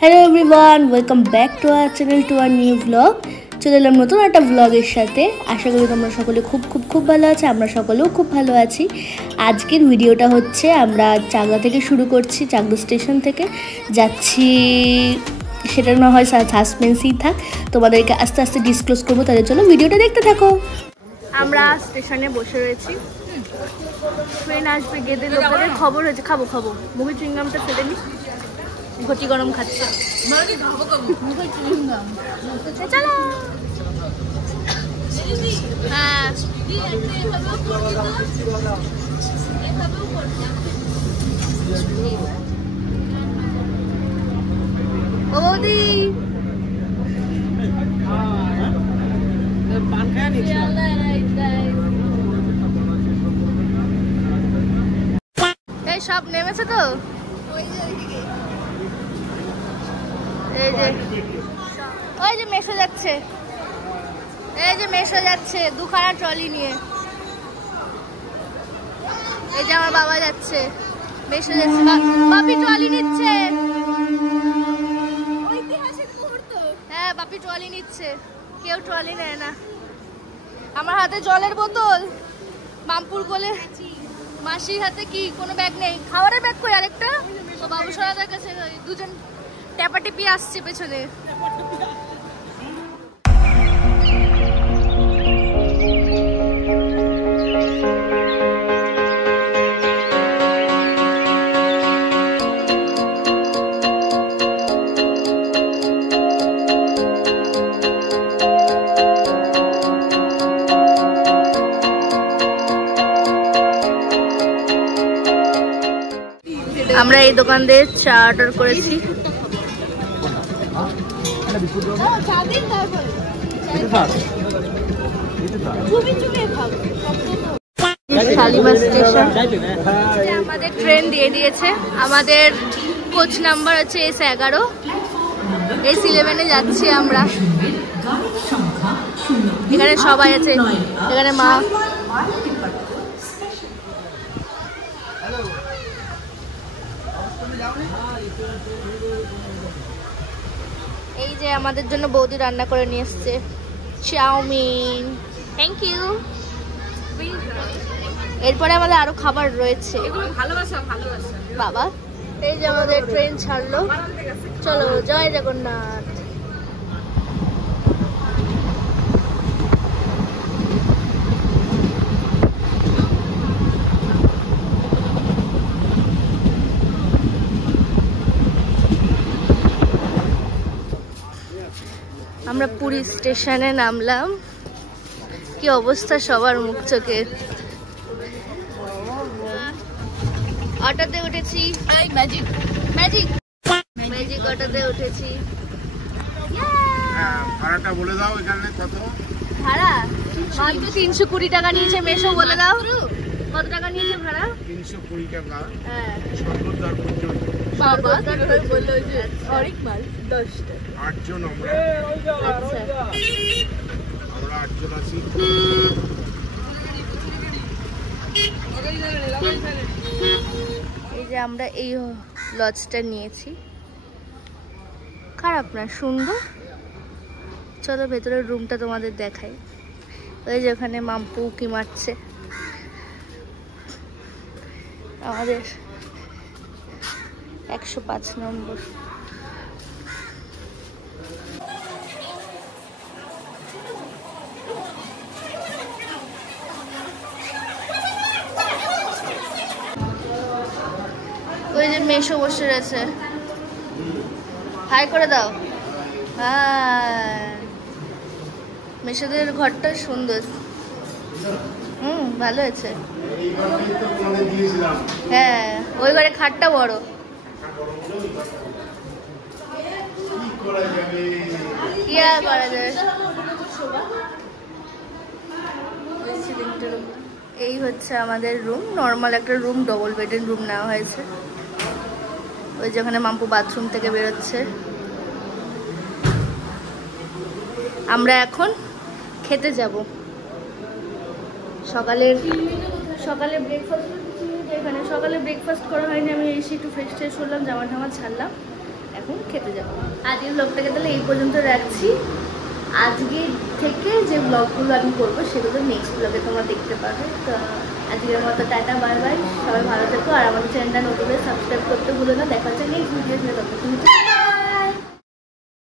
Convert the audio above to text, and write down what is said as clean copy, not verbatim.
Hello everyone, welcome back to our channel to আর new blog. চলে এলাম নতুন একটা ব্লগের সাথে। আশা করি তোমরা সকলে খুব ভালো আছে, আমরা সকলেও খুব ভালো আছি। আজকের ভিডিওটা হচ্ছে আমরা চাকদা থেকে শুরু করছি, চাকদা স্টেশন থেকে যাচ্ছি। সেটা না হয় সাসপেন্সই থাক, তোমাদেরকে আস্তে আস্তে ডিসক্লোজ করবো, তাহলে চলো ভিডিওটা দেখতে থাকো। আমরা স্টেশনে বসে রয়েছি, ট্রেন আসবে, গেদে লোকালের খবর হয়েছে। খাবো মুভি চুইংগামটা ফেলে নি, ঘটি গরম খাচ্ছে। চলো। হ্যাঁ, ও বৌদি এই সব নেমেছে তো। ওই যে মেশো যাচ্ছে, দুখানা ট্রলি নিয়ে। এই যে আমার বাবা যাচ্ছে, মেশো যাচ্ছে, বাপি ট্রলি নিচ্ছে। হ্যাঁ, বাপি ট্রলি নিচ্ছে, কেউ ট্রলি নেয় না। আমার হাতে জলের বোতল, মামপুর কোলে মাসির হাতে কি কোনো ব্যাগ নেই, খাবারের ব্যাগ কই আরেকটা। তো বাবু সরাদার কাছে দুজন ট্যাপাটিপি আসছে পেছনে। আমরা এই দোকান দিয়ে চা অর্ডার করেছি। শালিমার স্টেশন, আমাদের ট্রেন দিয়ে দিয়েছে। আমাদের কোচ নাম্বার হচ্ছে S11, S11 যাচ্ছি আমরা। এখানে সবাই আছে, এখানে মা। এই যে আমাদের জন্য বৌদি রান্না করে নিয়ে এসছে চাউমিন, থ্যাংক ইউ। এরপরে আমাদের আরো খাবার রয়েছে, বাবা। এই যে আমাদের ট্রেন ছাড়লো, চলো জয় জগন্নাথ। আমরা পুরী স্টেশনে নামলাম, কি অবস্থা সবার মুখ চোখের। অটোতে উঠেছি, ম্যাজিক অটোতে উঠেছি। ভাড়াটা বলে দাও, এখানে কত ভাড়া? মাত্র 320 টাকা নিয়েছে। মেশো বলে দাও কত টাকা নিয়েছে ভাড়া? 320 টাকা। হ্যাঁ, সর্বদার পর্যন্ত। বাবা বললো যে অনেক মাল, 10 টাকা। 8 জন আমরা। আচ্ছা, আমরা 8 জন আছি। এই যে আমরা এই লজটা নিয়েছি, খারাপ না, সুন্দর। চলো ভেতরের রুমটা তোমাদের দেখাই। ওই যে ওখানে মাম্পু উকি মারছে। আমাদের 105 নম্বর। ওই যে মেশো বসে রয়েছে, হাই করে দাও। হ্যাঁ, মেশোদের ঘরটা সুন্দর, ভালো আছে। হ্যাঁ, ওই ঘরে খাটটা বড়। কি আর করা যাবে। এই হচ্ছে আমাদের রুম, নর্মাল একটা রুম, ডবল বেডের রুম নেওয়া হয়েছে। ওই যেখানে মাম্পু বাথরুম থেকে বেরোচ্ছে। আমরা এখন খেতে যাব। সকালে ব্রেকফাস্ট, এখানে সকালে ব্রেকফাস্ট করা হয়নি। আমি এসে একটু ফ্রেশ ট্রেশ করলাম, জামা টামা ছাড়লাম। এখন খেতে যাবো। আজকের ব্লগটাকে তাহলে এই পর্যন্ত রাখছি। আজকে থেকে যে ব্লগগুলো আমি করবো সেগুলো নেক্সট ব্লগে তোমরা দেখতে পাবে। তো আজকের মতো টাটা, বাই বাই, সবাই ভালো থেকো। আর আমাদের চ্যানেলটা নতুন সাবস্ক্রাইব করতে ভুলো না। দেখা হচ্ছে নেক্সট ভিডিও।